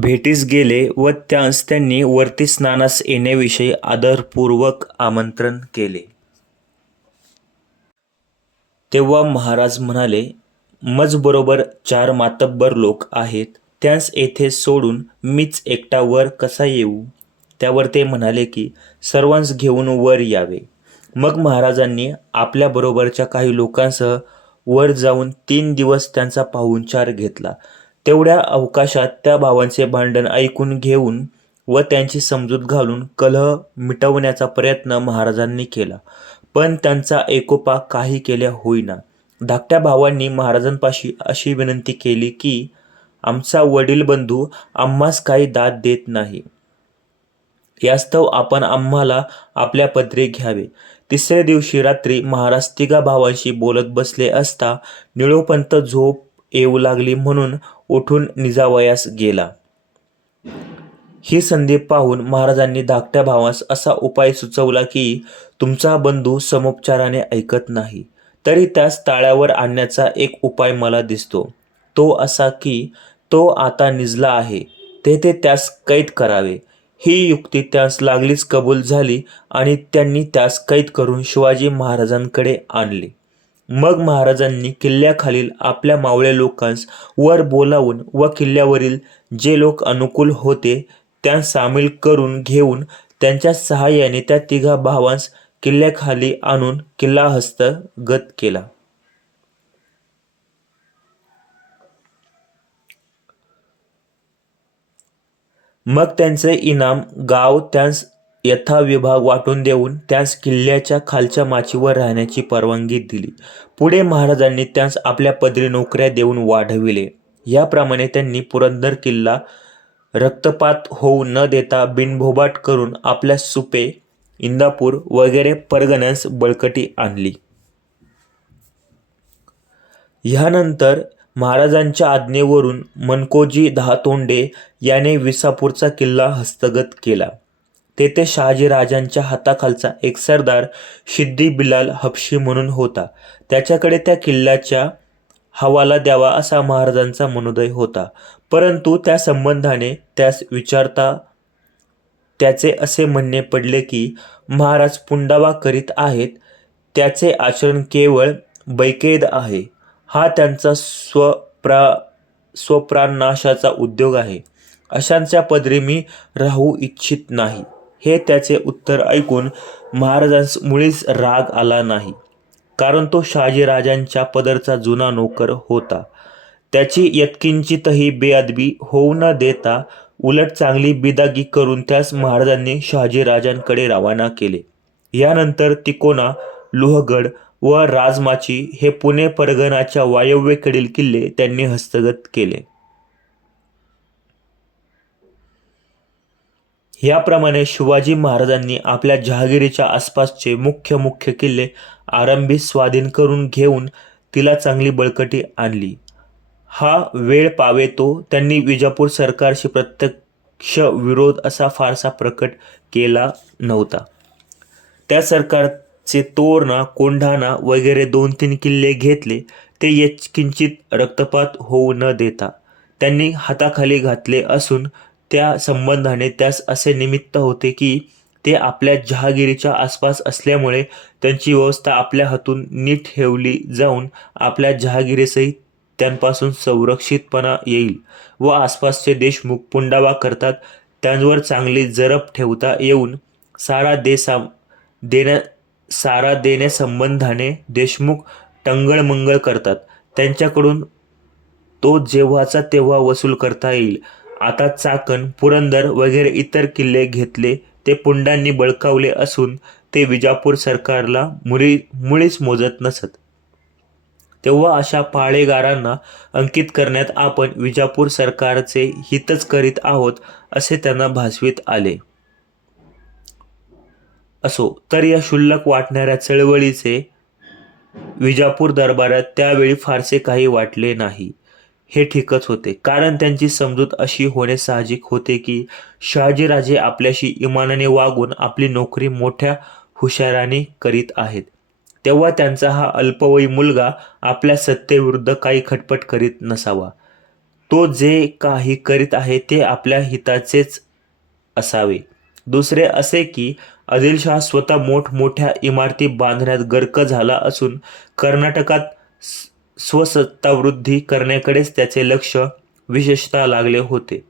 भेटीस गेले व त्यास त्यांनी वरती स्नानास येण्याविषयी आदरपूर्वक आमंत्रण केले. तेव्हा महाराज म्हणाले मजबरोबर चार मातब्बर लोक आहेत. त्यांस येथे सोडून मीच एकटा वर कसा येऊ? त्यावर ते म्हणाले की सर्वांस घेऊन वर यावे. मग महाराजांनी आपल्याबरोबरच्या काही लोकांसह वर जाऊन तीन दिवस त्यांचा पाहुणचार घेतला. तेवढ्या अवकाशात त्या भावांचे भांडण ऐकून घेऊन व त्यांची समजूत घालून कलह मिटवण्याचा प्रयत्न महाराजांनी केला. पण त्यांचा एकोपा काही केल्या होईना. धाकट्या भावांनी महाराजांपाशी अशी विनंती केली की आमचा वडील बंधू आम्हास काही दाद देत नाही. यास्तव आपण आम्हाला आपल्या पदरी घ्यावे. तिसऱ्या दिवशी रात्री महाराज तिघा भावांशी बोलत बसले असता निळोपंत झोप येऊ लागली म्हणून उठून निजावयास गेला. ही संधी पाहून महाराजांनी धाकट्या भावास असा उपाय सुचवला की तुमचा बंधू समोपचाराने ऐकत नाही तरी त्यास ताळ्यावर आणण्याचा एक उपाय मला दिसतो. तो असा की तो आता निजला आहे तेथे त्यास कैद करावे. ही युक्ती त्यास लागलीच कबूल झाली आणि त्यांनी त्यास कैद करून शिवाजी महाराजांकडे आणले. मग महाराजांनी किल्ल्याखालील आपल्या मावळे लोकांस वर बोलावून व किल्ल्यावरील जे लोक अनुकूल होते त्या सामील करून घेऊन त्यांच्या सहाय्याने त्या तिघा भावांस किल्ल्याखाली आणून किल्ला हस्तगत केला. मग त्यांचे इनाम गाव त्यांस यथाविभाग वाटून देऊन त्यास किल्ल्याच्या खालच्या माचीवर राहण्याची परवानगी दिली. पुढे महाराजांनी त्यास आपल्या पदरी नोकऱ्या देऊन वाढविले. याप्रमाणे त्यांनी पुरंदर किल्ला रक्तपात होऊ न देता बिनभोबाट करून आपल्या सुपे इंदापूर वगैरे परगण्यास बळकटी आणली. ह्यानंतर महाराजांच्या आज्ञेवरून मनकोजी दहातोंडे याने विसापूरचा किल्ला हस्तगत केला. तेथे शहाजीराजांच्या हाताखालचा एक सरदार शिद्दी बिलाल हबशी म्हणून होता. त्याच्याकडे त्या किल्ल्याच्या हवाला द्यावा असा महाराजांचा मनोदय होता. परंतु त्या संबंधाने त्यास विचारता त्याचे असे म्हणणे पडले की महाराज पुंडावा करीत आहेत त्याचे आचरण केवळ बैकेद आहे. हा त्यांचा स्वप्रा स्वप्राणनाशाचा उद्योग आहे. अशांच्या पदरी मी राहू इच्छित नाही. हे त्याचे उत्तर ऐकून महाराजांस मुळीच राग आला नाही. कारण तो शहाजीराजांच्या पदरचा जुना नोकर होता. त्याची यत्किंचितही बेअदबी होऊ न देता उलट चांगली बिदागी करून त्यास महाराजांनी शहाजीराजांकडे रवाना केले. यानंतर तिकोना लोहगड व राजमाची हे पुणे परगणाच्या वायव्येकडील किल्ले त्यांनी हस्तगत केले. याप्रमाणे शिवाजी महाराजांनी आपल्या जहागिरीच्या आसपासचे मुख्य मुख्य किल्ले आरंभी स्वाधीन करून घेऊन तिला चांगली बळकटी आणली. हा वेळ पावे तो त्यांनी विजापूर सरकारशी प्रत्यक्ष विरोध असा फारसा प्रकट केला नव्हता. त्या सरकारचे तोरणा कोंढाणा वगैरे दोन तीन किल्ले घेतले ते यच किंचित रक्तपात होऊ न देता त्यांनी हाताखाली घातले असून त्या संबंधाने त्यास असे निमित्त होते की ते आपल्या जहागिरीच्या आसपास असल्यामुळे त्यांची व्यवस्था आपल्या हातून नीट ठेवली जाऊन आपल्या जहागिरीसहित त्यांपासून संरक्षितपणा येईल व आसपासचे देशमुख पुंडावा करतात. त्यांवर चांगली जरब ठेवता येऊन सारा देसा देण्या सारा देण्यासंबंधाने देशमुख टंगळमंगळ करतात. त्यांच्याकडून तो जेव्हाचा तेव्हा वसूल करता येईल. आता चाकण पुरंदर वगैरे इतर किल्ले घेतले ते पुंडांनी बळकावले असून ते विजापूर सरकारला मुळी मुळीच मोजत नसत. तेव्हा अशा पाळेगारांना अंकित करण्यात आपण विजापूर सरकारचे हितच करीत आहोत असे त्यांना भासवीत आले. असो तर या क्षुल्लक वाटणाऱ्या चळवळीचे विजापूर दरबारात त्यावेळी फारसे काही वाटले नाही. हे ठीकच होते. कारण त्यांची समजूत अशी होणे साहजिक होते की शहाजीराजे आपल्याशी इमानाने वागून आपली नोकरी मोठ्या हुशाराने करीत आहेत. तेव्हा त्यांचा हा अल्पवयी मुलगा आपल्या सत्तेविरुद्ध काही खटपट करीत नसावा. तो जे काही करीत आहे ते आपल्या हिताचेच असावे. दुसरे असे की आदिलशहा स्वतः मोठमोठ्या इमारती बांधण्यात गर्क झाला असून कर्नाटकात स्वसत्तावृद्धी करण्याकडेच त्याचे लक्ष विशेषतः लागले होते.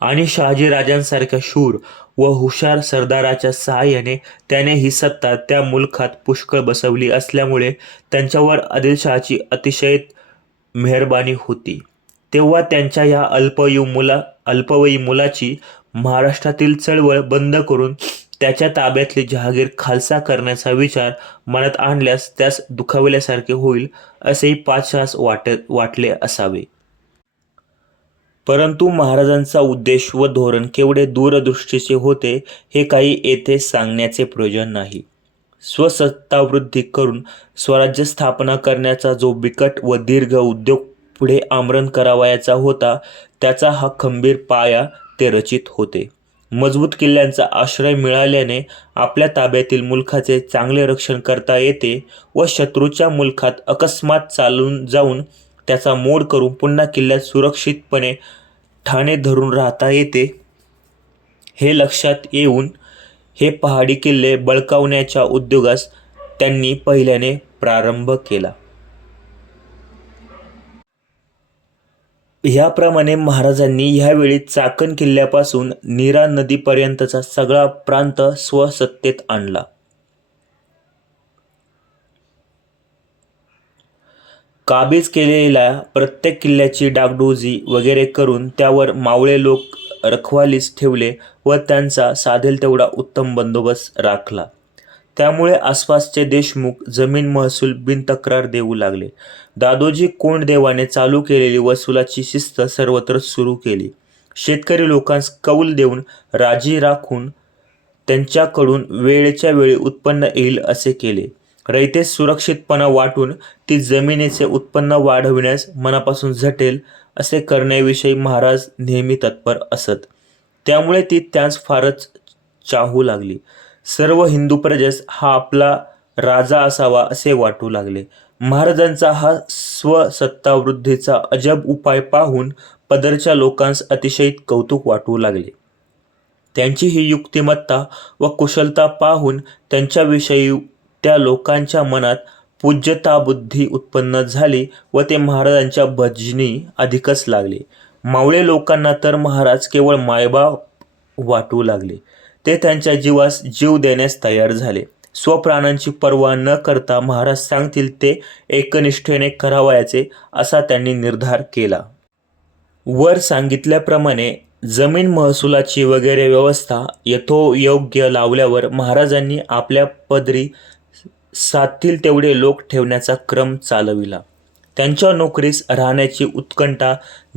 आणि शहाजीराजांसारख्या शूर व हुशार सरदाराच्या सहाय्याने त्याने ही सत्ता त्या मुलखात पुष्कळ बसवली असल्यामुळे त्यांच्यावर आदिलशहाची अतिशय मेहरबानी होती. तेव्हा त्यांच्या या अल्पयू मुला अल्पवयी मुलाची महाराष्ट्रातील चळवळ बंद करून त्याच्या ताब्यातली जहागीर खालसा करण्याचा विचार मनात आणल्यास त्यास दुखावल्यासारखे होईल असेही पाचशास वाटत वाटले असावे. परंतु महाराजांचा उद्देश व धोरण केवढे दूरदृष्टीचे होते हे काही येथे सांगण्याचे प्रयोजन नाही. स्वसत्तावृद्धी करून स्वराज्य स्थापना करण्याचा जो बिकट व दीर्घ उद्योग पुढे आमरण करावयाचा होता त्याचा हा खंबीर पाया ते रचित होते. मजबूत किल्ल्यांचा आश्रय मिळाल्याने आपल्या ताब्यातील मुलखाचे चांगले रक्षण करता येते व शत्रूच्या मुलखात अकस्मात चालून जाऊन त्याचा मोड करून पुन्हा किल्ल्यात सुरक्षितपणे ठाणे धरून राहता येते. हे लक्षात येऊन हे पहाडी किल्ले बळकावण्याच्या उद्योगास त्यांनी पहिल्याने प्रारंभ केला. ह्याप्रमाणे महाराजांनी ह्यावेळी चाकण किल्ल्यापासून नीरा नदीपर्यंतचा सगळा प्रांत स्वसत्तेत आणला. काबीज केलेल्या प्रत्येक किल्ल्याची डागडुजी वगैरे करून त्यावर मावळे लोक रखवालीस ठेवले व त्यांचा साधेल तेवढा उत्तम बंदोबस्त राखला. त्यामुळे आसपासचे देशमुख जमीन महसूल बिनतक्रार देऊ लागले. दादोजी कोंडदेवाने चालू केलेली वसुलाची शिस्त सर्वत्र सुरू केली. शेतकरी लोकांस कौल देऊन राजी राखून त्यांच्याकडून वेळेच्या वेळी उत्पन्न येईल असे केले. रयते सुरक्षितपणा वाटून ती जमिनीचे उत्पन्न वाढविण्यास मनापासून झटेल असे करण्याविषयी महाराज नेहमी तत्पर असत. त्यामुळे ती त्यास फारच चाहू लागली. सर्व हिंदू प्रजेस हा आपला राजा असावा असे वाटू लागले. महाराजांचा हा स्वसत्तावृद्धीचा अजब उपाय पाहून पदरच्या लोकांस अतिशय कौतुक वाटू लागले. त्यांची ही युक्तिमत्ता व कुशलता पाहून त्यांच्याविषयी त्या लोकांच्या मनात पूज्यता बुद्धी उत्पन्न झाली व ते महाराजांच्या भजनी अधिकच लागले. मावळे लोकांना तर महाराज केवळ मायबाप वाटू लागले. ते त्यांच्या जीवास जीव देण्यास तयार झाले. स्वप्राणांची पर्वा न करता महाराज सांगतील ते एकनिष्ठेने करावयाचे असा त्यांनी निर्धार केला. वर सांगितल्याप्रमाणे जमीन महसुलाची वगैरे व्यवस्था यथोयोग्य लावल्यावर महाराजांनी आपल्या पदरी साधतील तेवढे लोक ठेवण्याचा क्रम चालविला. त्यांच्या नोकरीस राहण्याची उत्कंठा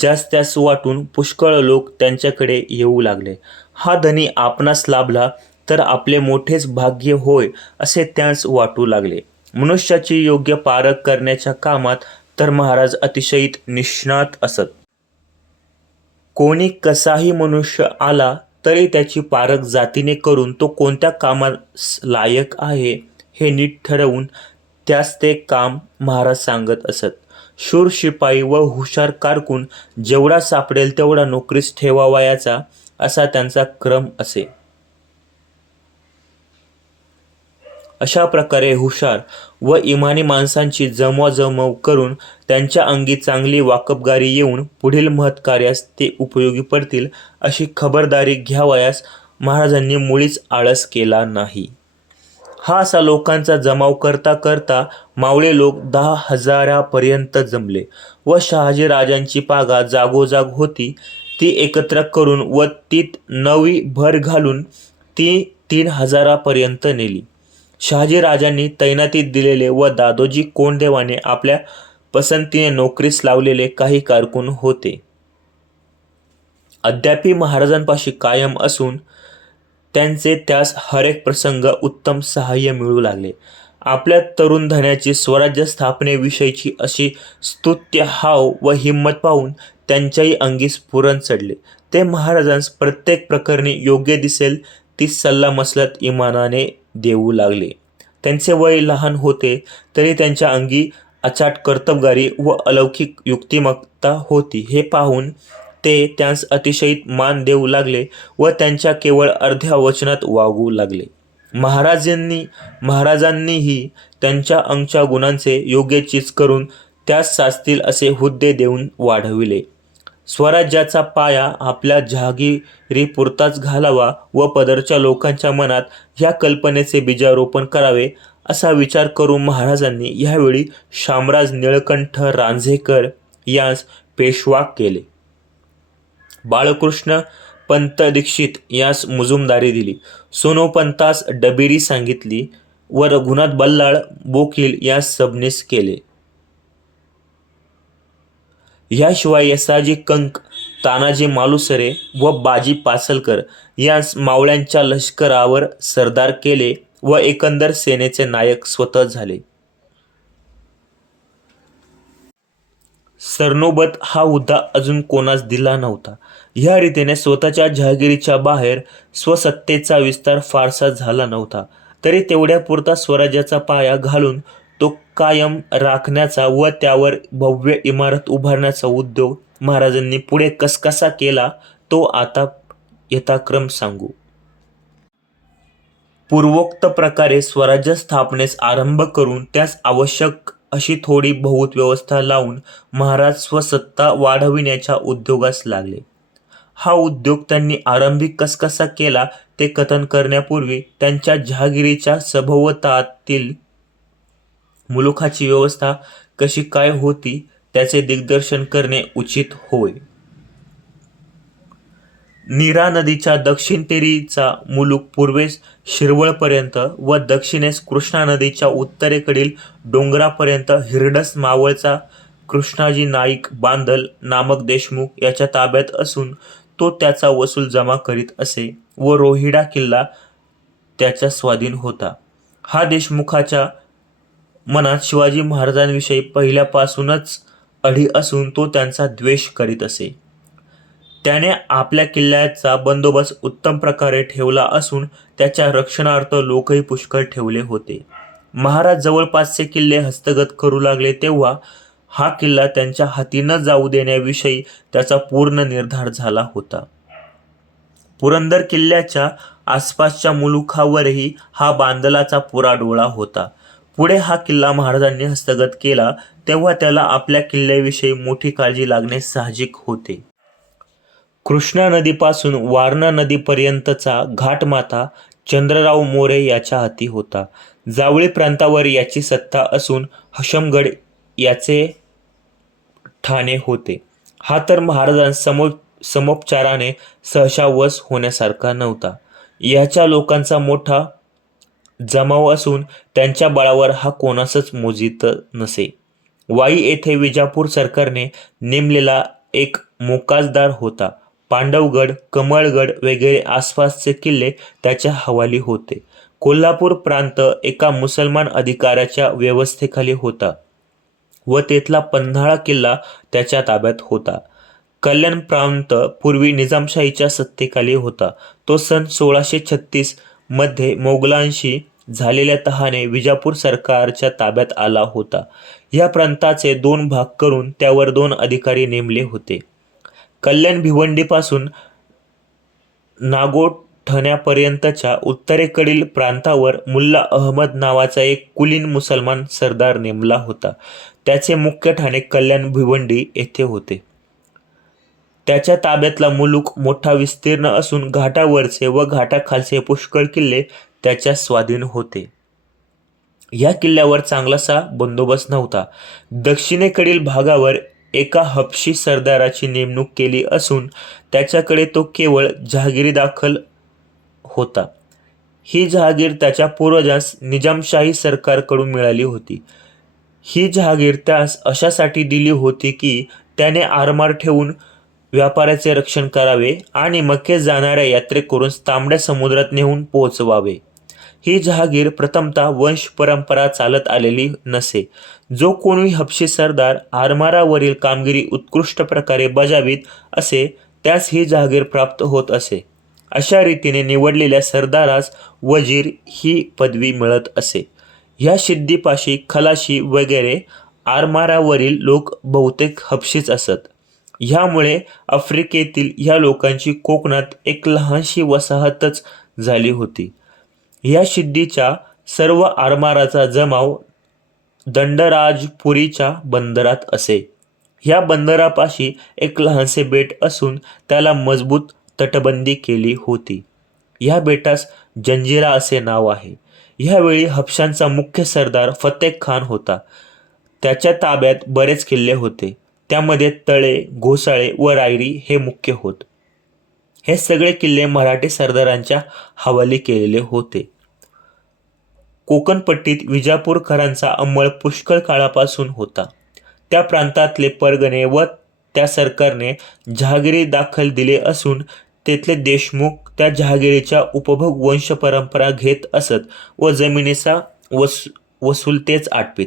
जास्त वाटून पुष्कळ लोक त्यांच्याकडे येऊ लागले. हा धनी आपणास लाभला तर आपले मोठेच भाग्य होय असे त्यास वाटू लागले. मनुष्याची योग्य पारख करण्याच्या कामात तर महाराज अतिशय निष्णात असत. कोणी कसाही मनुष्य आला तरी त्याची पारख जातीने करून तो कोणत्या कामास लायक आहे हे नीट ठरवून त्यास ते काम महाराज सांगत असत. शूर शिपाई व हुशार कारकून जेवढा सापडेल तेवढा नोकरीस ठेवावयाचा असा त्यांचा क्रम असे. अशा प्रकारे हुशार व इमानी माणसांची जमवाजमव करून त्यांच्या अंगी चांगली वाकबगारी येऊन पुढील महत्कार्यास ते उपयोगी पडतील अशी खबरदारी घ्यावयास महाराजांनी मुळीच आळस केला नाही. हा असा लोकांचा जमाव करता करता मावळे लोक दहा हजारापर्यंत जमले व शहाजी राजांची पागा जागोजाग होती. ती एकत्र करून व तीत नवी भर घालून ती तीन हजारापर्यंत नेली. शहाजी राजांनी तैनातीत दिलेले व दादोजी कोंडदेवाने आपल्या पसंतीने नोकरीस लावलेले काही कारकून होते. अद्यापी महाराजांपाशी कायम असून त्यांचे त्यास हरेक प्रसंग उत्तम सहाय्य मिळू लागले. आपल्या तरुण धन्याची स्वराज्य स्थापनेविषयीची अशी स्तुत्य हाव व हिंमत पाहून त्यांच्याही अंगी स्फुरण चढले. ते महाराजांस प्रत्येक प्रकरणी योग्य दिसेल ती सल्लामसलत इमानाने देऊ लागले. त्यांचे वय लहान होते तरी त्यांच्या अंगी अचाट कर्तबगारी व अलौकिक युक्तिमत्ता होती. हे पाहून ते त्यांस अतिशय मान देऊ लागले व त्यांच्या केवळ अर्ध्या वचनात वागू लागले. महाराजांनी महाराजांनीही त्यांच्या अंगच्या गुणांचे योग्य चीज करून त्यास साचतील असे हुद्दे देऊन वाढविले. स्वराज्याचा पाया आपल्या जहागिरीपुरताच घालावा व पदरच्या लोकांच्या मनात ह्या कल्पनेचे बीजारोपण करावे असा विचार करून महाराजांनी ह्यावेळी शामराज निळकंठ रांझेकर यास पेशवा केले. बाळकृष्ण पंत दीक्षित यास मुजुमदारी दिली. सोनोपंतास डबेरी सांगितली व रघुनाथ बल्लाळ बोकील यास सबनीस केले. ह्याशिवाय यसाजी कंक तानाजी मालुसरे व बाजी पासलकर यांस मावळ्यांच्या लष्करावर सरदार केले व एकंदर सेनेचे नायक स्वतः झाले. सरनोबत हा हुद्दा अजून कोणास दिला नव्हता. ह्या रीतीने स्वतःच्या जहागिरीच्या बाहेर स्वसत्तेचा विस्तार फारसा झाला नव्हता. तरी तेवढ्यापुरता स्वराज्याचा पाया घालून तो कायम राखण्याचा व त्यावर भव्य इमारत उभारण्याचा उद्योग महाराजांनी पुढे कसकसा केला तो आता यथाक्रम सांगू. पूर्वोक्त प्रकारे स्वराज्य स्थापनेस आरंभ करून त्यास आवश्यक अशी थोडी बहुत व्यवस्था लावून महाराज स्वसत्ता वाढविण्याच्या उद्योगास लागले. हा उद्योग त्यांनी आरंभिक कसकसा केला ते कथन करण्यापूर्वी त्यांच्या जहागिरीच्या सभोवतातील मुलुखाची व्यवस्था कशी काय होती त्याचे दिग्दर्शन करणे उचित होय. नीरा नदीच्या दक्षिण तेरीचा पूर्वेस शिरवळपर्यंत व दक्षिणेस कृष्णा नदीच्या उत्तरेकडील डोंगरापर्यंत हिरडस मावळचा कृष्णाजी नाईक बांदल नामक देशमुख याच्या ताब्यात असून तो त्याचा वसूल जमा करीत असे व रोहिडा किल्ला त्याच्या स्वाधीन होता. हा देशमुखाच्या मनात शिवाजी महाराजांविषयी पहिल्यापासूनच अढी असून तो त्यांचा द्वेष करीत असे. त्याने आपल्या किल्ल्याचा बंदोबस्त उत्तम प्रकारे ठेवला असून त्याच्या रक्षणार्थ लोकही पुष्कळ ठेवले होते. महाराज जवळपासचे किल्ले हस्तगत करू लागले तेव्हा हा किल्ला त्यांच्या हाती न जाऊ देण्याविषयी त्याचा पूर्ण निर्धार झाला होता. पुरंदर किल्ल्याच्या आसपासच्या मुलुखावरही हा बांदलाचा पुरा डोळा होता. पुढे हा किल्ला महाराजांनी हस्तगत केला तेव्हा त्याला आपल्या किल्ल्याविषयी मोठी काळजी लागणे साहजिक होते. कृष्णा नदीपासून वारणा नदीपर्यंतचा घाटमाथा चंद्रराव मोरे याच्या हाती होता. जावळी प्रांतावर याची सत्ता असून हशमगड याचे ठाणे होते. हा तर महाराजांसमो समोपचाराने सहशावस होण्यासारखा नव्हता. याच्या लोकांचा मोठा जमाव असून त्यांच्या बळावर हा कोणासच मोजित नसे. वाई येथे विजापूर सरकारने नेमलेला एक मोकाजदार होता. पांडवगड कमळगड वगैरे आसपासचे किल्ले त्याच्या हवाली होते. कोल्हापूर प्रांत एका मुसलमान अधिकाऱ्याच्या व्यवस्थेखाली होता व तेथला पन्हाळा किल्ला त्याच्या ताब्यात होता. कल्याण प्रांत पूर्वी निजामशाहीच्या सत्तेखाली होता. तो सन सोळाशे छत्तीस मध्ये मोगलांशी झालेल्या तहाने विजापूर सरकारच्या ताब्यात आला होता. या प्रांताचे दोन भाग करून त्यावर दोन अधिकारी नेमले होते. कल्याण भिवंडीपासून नागोठण्यापर्यंतच्या उत्तरेकडील प्रांतावर मुल्ला अहमद नावाचा एक कुलीन मुसलमान सरदार नेमला होता. त्याचे मुख्य ठाणे कल्याण भिवंडी येथे होते. त्याच्या ताब्यातला मुलुक मोठा विस्तीर्ण असून घाटावरचे व घाटाखालचे पुष्कळ किल्ले त्याच्या स्वाधीन होते. या किल्ल्यावर चांगलासा बंदोबस्त नव्हता. दक्षिणेकडील भागावर एका हपशी सरदाराची नेमणूक केली असून त्याच्याकडे तो केवळ जहागिरी दाखल होता. ही जहागीर त्याच्या पूर्वजास निजामशाही सरकारकडून मिळाली होती. ही जहागीर त्यास अशासाठी दिली होती की त्याने आरमार ठेवून व्यापाराचे रक्षण करावे आणि मक्के जाणाऱ्या यात्रेकरून तांबड्या समुद्रात नेऊन पोहोचवावे. ही जहागीर प्रथमतः वंश परंपरा चालत आलेली नसे जो कोणी हपशी सरदार आरमारावरील कामगिरी उत्कृष्ट प्रकारे बजावीत असे त्यास ही जहागीर प्राप्त होत असे. अशा रीतीने निवडलेल्या सरदारास वजीर ही पदवी मिळत असे. ह्या सिद्धीपाशी खलाशी वगैरे आरमारावरील लोक बहुतेक हपशीच असत. ह्यामुळे आफ्रिकेतील ह्या लोकांची कोकणात एक लहानशी वसाहतच झाली होती. ह्या शिद्दीच्या सर्व आरमाराचा जमाव दंडराजपुरीच्या बंदरात असे. ह्या बंदरापाशी एक लहानसे बेट असून त्याला मजबूत तटबंदी केली होती. ह्या बेटास जंजिरा असे नाव आहे. ह्यावेळी हबशांचा मुख्य सरदार फतेह खान होता. त्याच्या ताब्यात बरेच किल्ले होते. त्यामध्ये तळे घोसाळे व रायरी हे मुख्य होत. हे सगळे किल्ले मराठी सरदारांच्या हवाली केलेले होते. कोकणपट्टीत विजापूरकरांचा अंमळ पुष्कळ काळापासून होता. त्या प्रांतातले परगणे व त्या सरकारने जहागिरी दाखल दिले असून तेथले देशमुख त्या जहागिरीच्या उपभोग वंश परंपरा घेत असत व जमिनीचा वस वसुलतेच आटपीत.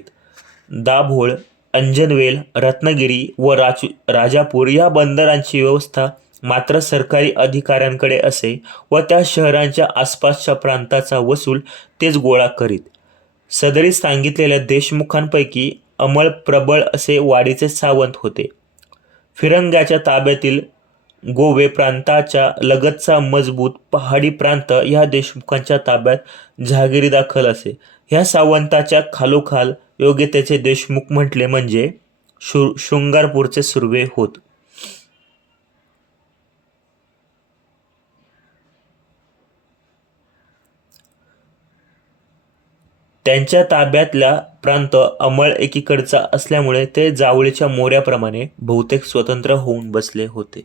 दाभोळ अंजनवेल रत्नागिरी व राज राजापूर या बंदरांची व्यवस्था मात्र सरकारी अधिकाऱ्यांकडे असे व त्या शहरांच्या आसपासच्या प्रांताचा वसूल तेच गोळा करीत. सदरी सांगितलेल्या देशमुखांपैकी अमळ प्रबळ असे वाडीचे सावंत होते. फिरंग्याच्या ताब्यातील गोवे प्रांताच्या लगतचा मजबूत पहाडी प्रांत ह्या देशमुखांच्या ताब्यात जहागिरी दाखल असे. ह्या सावंताच्या खालोखाल योग्यतेचे देशमुख म्हटले म्हणजे शु शृंगारपूरचे सुर्वे होत. त्यांच्या ताब्यातला प्रांत अमळ एकीकडचा असल्यामुळे ते जावळीच्या मोऱ्याप्रमाणे बहुतेक स्वतंत्र होऊन बसले होते.